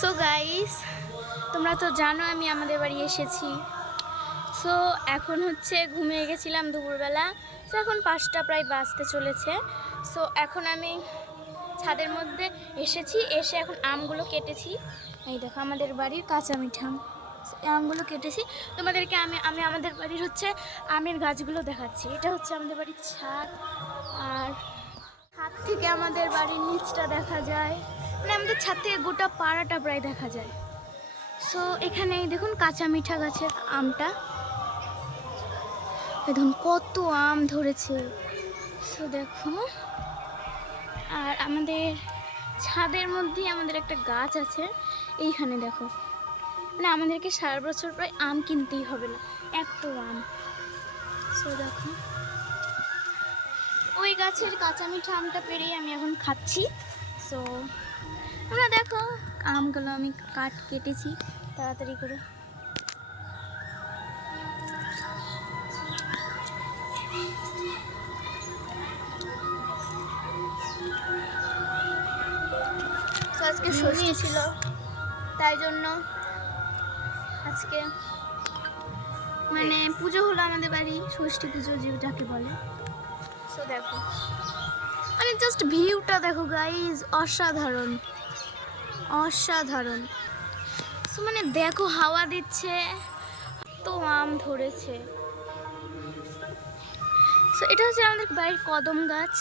So guys, তোমরা তো জানো আমি আমাদের বাড়ি এসেছি। সো এখন হচ্ছে ঘুমিয়ে গেছিলাম দুপুরবেলা। সো এখন 5টা প্রায় বাজতে চলেছে। সো এখন আমি ছাদের মধ্যে এসেছি, এসে এখন আমগুলো কেটেছি। এই দেখো আমাদের বাড়ির কাঁচা মিঠা আম। আমগুলো কেটেছি তোমাদেরকে আমি আমাদের বাড়ির হচ্ছে আমের গাছগুলো দেখাচ্ছি। এটা হচ্ছে আমাদের বাড়ির ছাদ, আর ছাদ থেকে আমাদের বাড়ির নিচটা দেখা যায়, মানে আমাদের ছাদ থেকে গোটা পাড়াটা প্রায় দেখা যায়। সো এখানে দেখুন কাঁচা মিঠা গাছের আমটা, দেখুন কত আম ধরেছে। সো দেখো, আর আমাদের ছাদের মধ্যেই আমাদের একটা গাছ আছে এইখানে দেখো, মানে আমাদেরকে সারা বছর প্রায় আম কিনতেই হবে না, এত আম। সো দেখো ওই গাছের কাঁচা মিঠা আমটা পেরেই আমি এখন খাচ্ছি। সো তোমরা দেখো আমগুলো আমি কেটেছি তাড়াতাড়ি করে। তো আজকে ষষ্ঠী ছিল, তাই জন্য আজকে মানে পুজো হলো আমাদের বাড়ি, ষষ্ঠী পুজো যেটাকে বলে। সো দেখো মানে জাস্ট ভিউটা দেখো গাইজ, অসাধারণ অসাধারণ। সো মানে দেখো হাওয়া দিচ্ছে, তো আম ধরেছে। সো এটা হচ্ছে আমাদের বাড়ির কদম গাছ।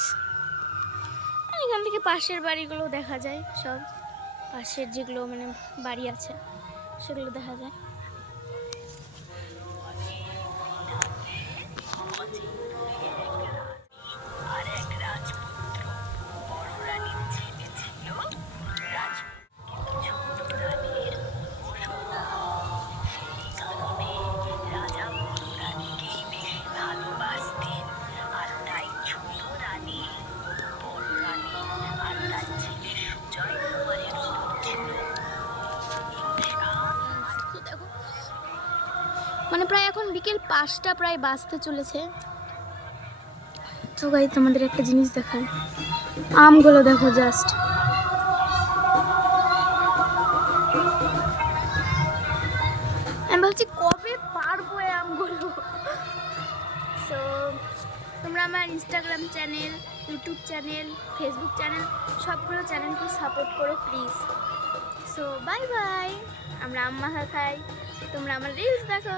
এখান থেকে পাশের বাড়িগুলো দেখা যায়, সব পাশের যেগুলো মানে বাড়ি আছে সেগুলো দেখা যায়। মানে প্রায় এখন বিকেল 5টা প্রায় বাজতে চলেছে। তো গাইস তোমাদের একটা জিনিস দেখাই, আমগুলো দেখো জাস্ট, আমি ভাবছি কবে পারবো এই আমগুলো। সো তোমরা আমার Instagram channel, YouTube channel, Facebook channel, সবগুলো চ্যানেলকে সাপোর্ট করো প্লিজ। সো বাই বাই, আমরা আম মাখা খাই, তোমরা আমার রিলস দেখো।